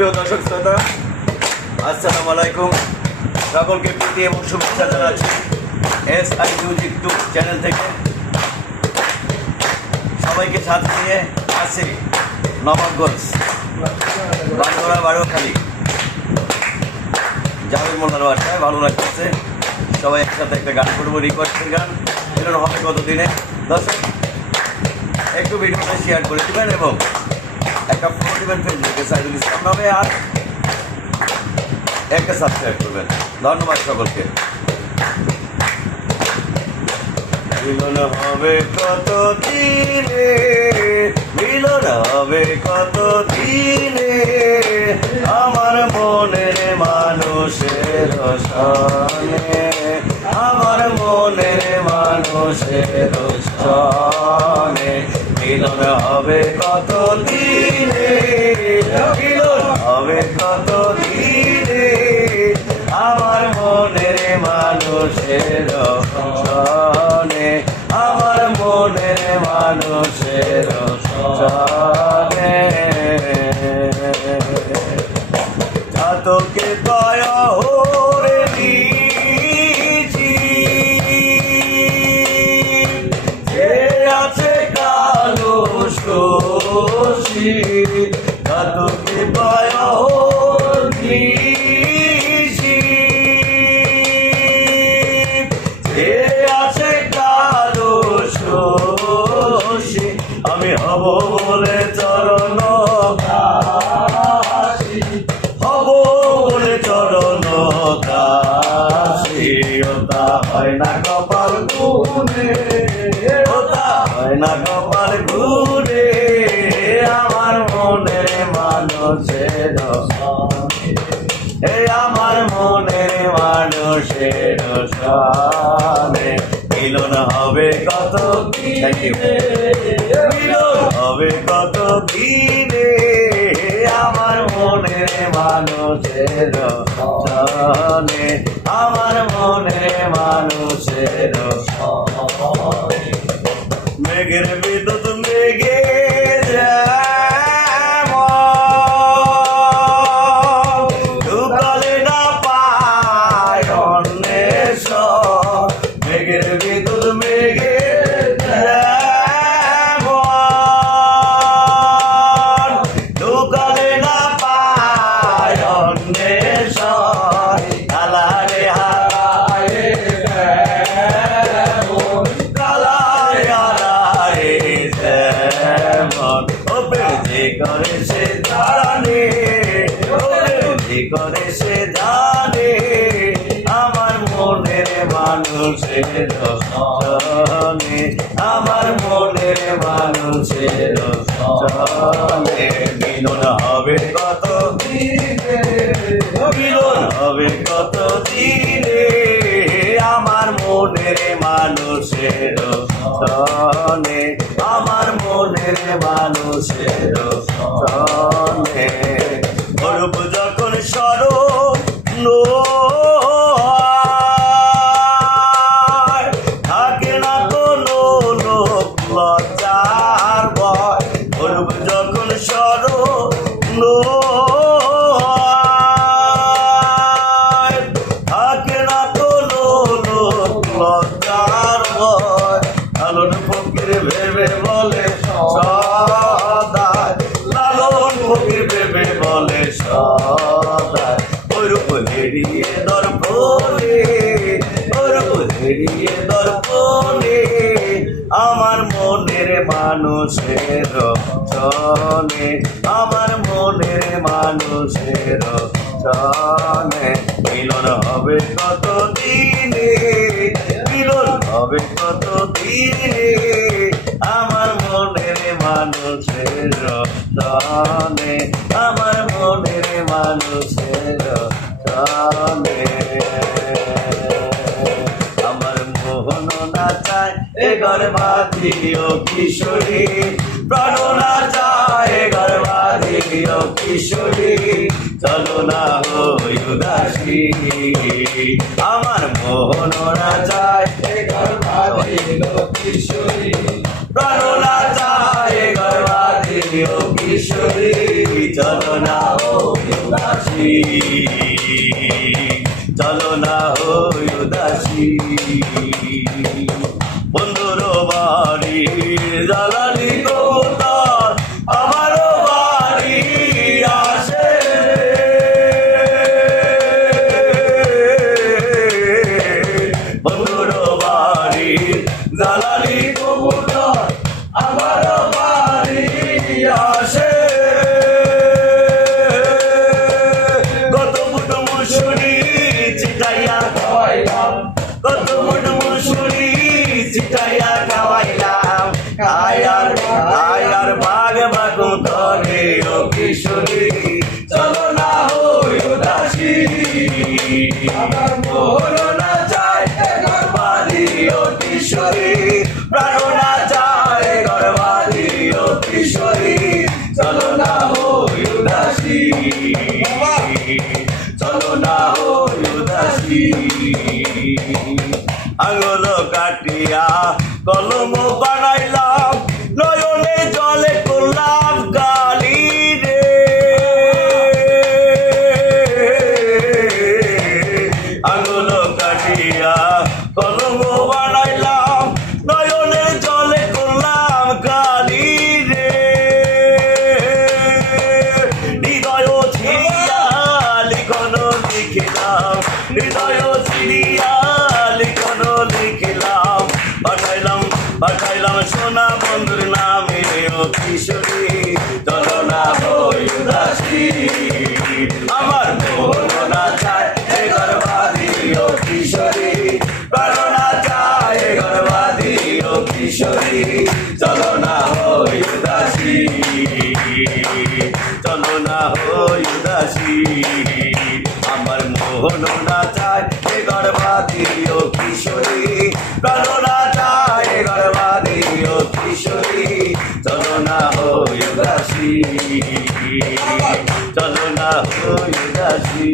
প্রিয় দর্শক শ্রোতা, আসসালামু আলাইকুম। সকলকে প্রীতি এবং শুভেচ্ছা জানাচ্ছি SI মিউজিক 2 চ্যানেল থেকে। সবাইকে সাথে নিয়ে আসি নবাবগঞ্জ, বান্দরা, বারোখালী, জাভেদ মোল্লার বাসায়। ভালো লাগতেছে, সবাই একসাথে একটা গান করবো, রিকোয়েস্টের গান। এগুলো হবে কতদিনে? দর্শক একটু ভিডিওটা শেয়ার করে দেবেন এবং একটা ফলো দেবেন ফেসবুকে সাইদুল ইসলাম নামে, আর একটা সাবস্ক্রাইব করবেন। ধন্যবাদ সকলকে। মিলন হবে কত দিনে, মিলন হবে কত দিনে, আমার মনের মানুষের সনে, আমার মনের মানুষের সনে। মিলন হবে কত দিনে, মিলন হবে কত দিনে, আমার মনের মানুষের সনে, আমার মনের মানুষের সনে। তোকে দয়া হরে দিয়েছি, যে আছে কালো শোষী, তোকে দয়া হরে দিয়েছি, যে আছে কালো শোষী। আমি হব বলে চরণ দাসী, হব বলে চরণ দাসী। ওটা হয় না কপাল গুনে, ওটা হয় না কপাল গুনে, আমার মনের মানুষের সনে, আমার মনের মানুষের সনে। মিলন হবে কত দিনে, মিলন হবে কত দিনে, আমার মনের মানুষের সনে, আমার মনের মানুষের সনে। মেঘের বিদ্যুৎ মেঘে ঢুকালে না পায় অন্বেষণ, মেঘের বিদ্যুৎ মেঘে ঢুকালে না পায় অন্বেষণ। কালারে হারায় কালারে হারায় যেমন, ও প্রেমে করে সে জানে, ও প্রেমে করে সে জানে, আমার মনের মানুষের সনে, আমার মনের মানুষের সনে। মিলন হবে কত দিনে, মিলন হবে কত দিনে, আমার মনের মানুষের সনে, আমার মনের মানুষের সনে। অরূপ যখন স্মরণ থাকে না কোনো লোক লজ্জার ভয়, অরূপ যখন স্মরণ থাকে না কোনো লোক লজ্জার ভয়। লালন ফকির ভেবে বলে সদায়, লালন ফকির ভেবে বলে সদায়, ওরূপ হেরিয়ে দর্পণে, ওরূপ হেরিয়ে দর্পণে, আমার মনের মানুষের সনে, আমার মনের মানুষের সনে। মিলন হবে কত দিনে, মিলন হবে কত দিনে, আমার মনের মানুষের সনে, আমার মনের মানুষের সনে। আমার মোহন না চায় এ গর্ভাধিও কিশোরী, প্রাণ না চায় এ গর্ভাধিও কিশোরী, চলো না হই উদাসী। আমার মোহন না চায় এ গর্ভাধিও কিশোরী, প্রাণ না চায় এ গর্ভাধিও কিশোরী, চলো না হই উদাসী চলো না হই উদাসী বন্ধুর বাড়ি জ্বালানি কবুতর আমারও বাড়ি আসে বন্ধুর বাড়ি জ্বালানি কবুতর আমারও বাড়ি আসে কত মুঠ মুসুরি চিটাইয়া খাওয়াইলাম কত মুঠ মুসুরি চিটাইয়া খাওয়াইলাম আয়ার ভাগ ভাগ করে ও কিশোরী চলো না হই উদাসী আমার মোহন না চায় ঘর বাড়ি ও কিশোরী প্রাণ না চায় ঘর বাড়ি ও কিশোরী চলো না হই উদাসী চলো না হই উদাসী আঙুল কাটিয়া কলম বানাইলাম নয়নে জলে করলাম কালি রে আঙুল কাটিয়া কলম বানাইলাম নয়নে জলে করলাম কালি রে হৃদয় ছিড়িয়া লিখন লিখিলাম হৃদয় ছিড়িয়া লিখন লিখিলাম পাঠাইলাম সোনা বন্ধুর নামে ও কিশোরী চলো না হই উদাসী আমার মন না চায় এ গর্বাদি ও কিশোরী প্রাণ না চায় এ গর্বাদি ও কিশোরী চলো না হই উদাসী চলো না হই উদাসী আমার মোহন না চায় এ গর্বাদি ও কিশোরী প্রাণ না চায় এ গর্বাদি ও কিশোরী চলো না হই উদাসী চলো না হই উদাসী